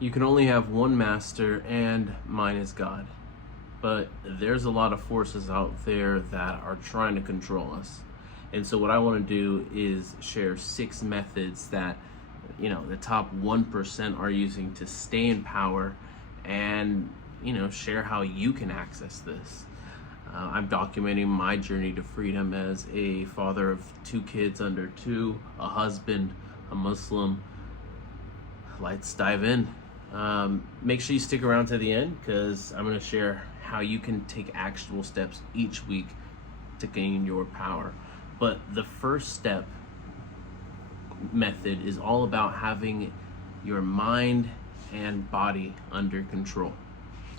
You can only have one master, and mine is God. But there's a lot of forces out there that are trying to control us. And so, what I want to do is share 6 methods that, the top 1% are using to stay in power, and, share how you can access this. I'm documenting my journey to freedom as a father of 2 kids under 2, a husband, a Muslim. Let's dive in. Make sure you stick around to the end, because I'm going to share how you can take actionable steps each week to gain your power. But the first step method is all about having your mind and body under control.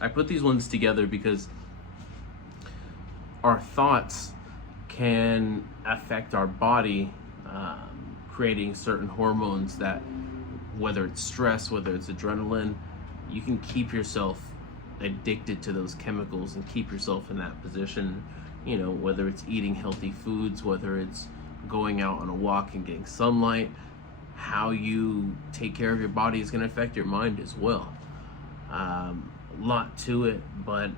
I put these ones together because our thoughts can affect our body, creating certain hormones that, whether it's stress, whether it's adrenaline, you can keep yourself addicted to those chemicals and keep yourself in that position, whether it's eating healthy foods, whether it's going out on a walk and getting sunlight. How you take care of your body is going to affect your mind as well. A lot to it, but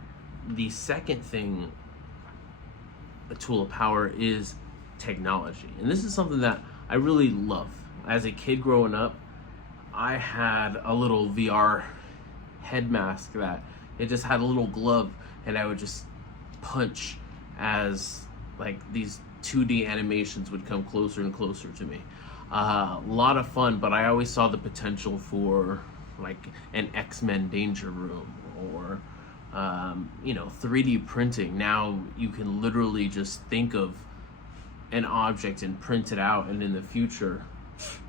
the second thing, a tool of power, is technology. And this is something that I really love. As a kid growing up, I had a little VR head mask that it just had a little glove, and I would just punch as like these 2D animations would come closer and closer to me. A lot of fun, but I always saw the potential for like an X-Men Danger Room, or 3D printing. Now you can literally just think of an object and print it out, and in the future,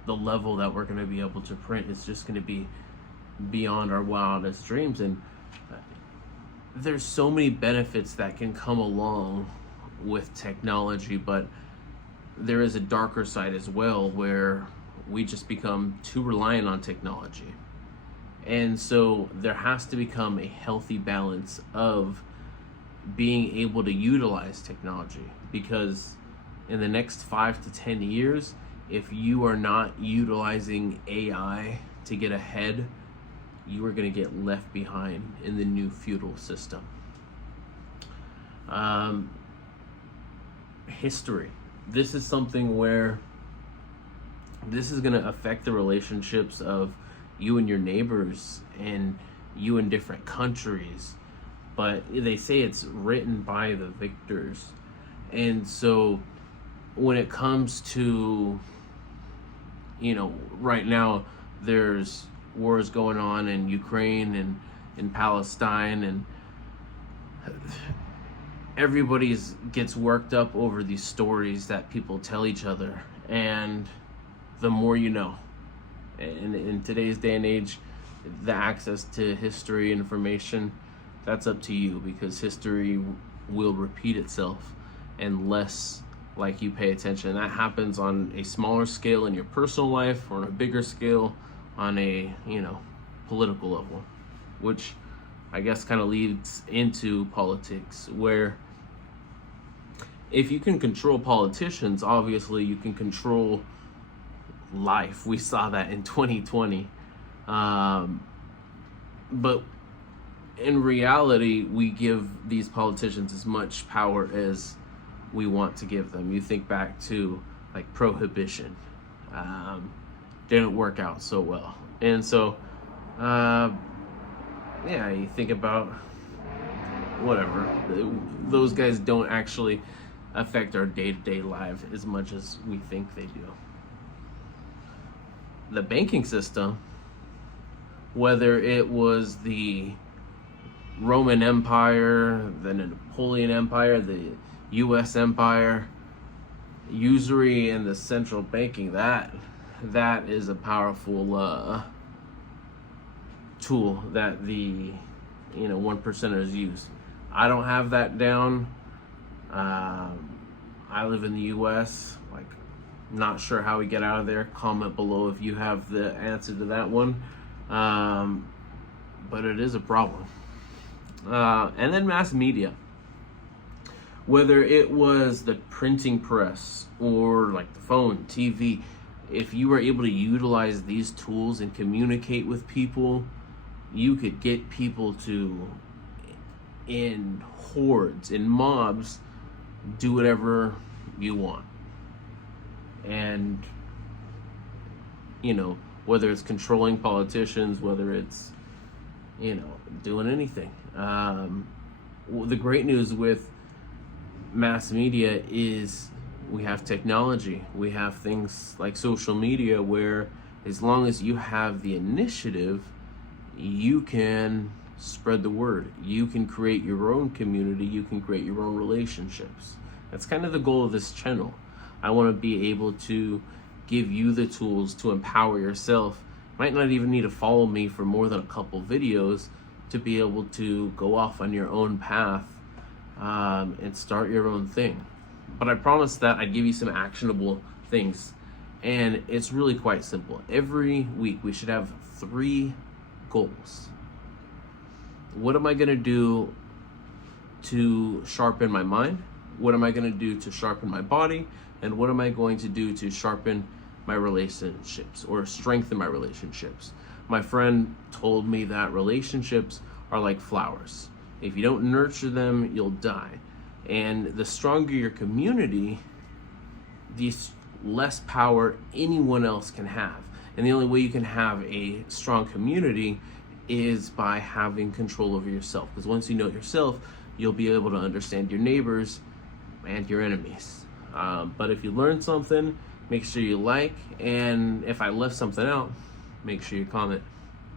the level that we're going to be able to print is just going to be beyond our wildest dreams. And there's so many benefits that can come along with technology, but there is a darker side as well, where we just become too reliant on technology. And so there has to become a healthy balance of being able to utilize technology, because in the next 5 to 10 years, if you are not utilizing AI to get ahead, you are going to get left behind in the new feudal system. History. This is something where this is going to affect the relationships of you and your neighbors, and you in different countries. But they say it's written by the victors. And so when it comes to, right now there's wars going on in Ukraine and in Palestine, and everybody gets worked up over these stories that people tell each other. And the more you know, and in today's day and age, the access to history information, that's up to you, because history will repeat itself unless you pay attention. That happens on a smaller scale in your personal life, or on a bigger scale on a political level, which I guess kind of leads into politics, where if you can control politicians, obviously you can control life. We saw that in 2020. But in reality, we give these politicians as much power as we want to give them. You think back to prohibition. Didn't work out so well. And so, you think about whatever. Those guys don't actually affect our day-to-day lives as much as we think they do. The banking system, whether it was the Roman Empire, the Napoleon Empire, the US Empire, usury and the central banking, that is a powerful tool that the 1%ers use. I don't have that down. I live in the US. Not sure how we get out of there. Comment below if you have the answer to that one. But it is a problem. And then mass media. Whether it was the printing press or the phone, TV, if you were able to utilize these tools and communicate with people you could get people to, in hordes, in mobs, do whatever you want. And, you know, whether it's controlling politicians, whether it's, you know, doing anything. The great news with mass media is we have technology. We have things like social media where, as long as you have the initiative, you can spread the word. You can create your own community. You can create your own relationships. That's kind of the goal of this channel. I want to be able to give you the tools to empower yourself. You might not even need to follow me for more than a couple videos to be able to go off on your own path and start your own thing. But I promised that I'd give you some actionable things. And it's really quite simple. Every week we should have 3 goals. What am I going to do to sharpen my mind? What am I going to do to sharpen my body? And what am I going to do to sharpen my relationships or strengthen my relationships? My friend told me that relationships are like flowers. If you don't nurture them, you'll die. And the stronger your community, the less power anyone else can have. And the only way you can have a strong community is by having control over yourself. Because once you know yourself, you'll be able to understand your neighbors and your enemies. But if you learn something, make sure you like. And if I left something out, make sure you comment.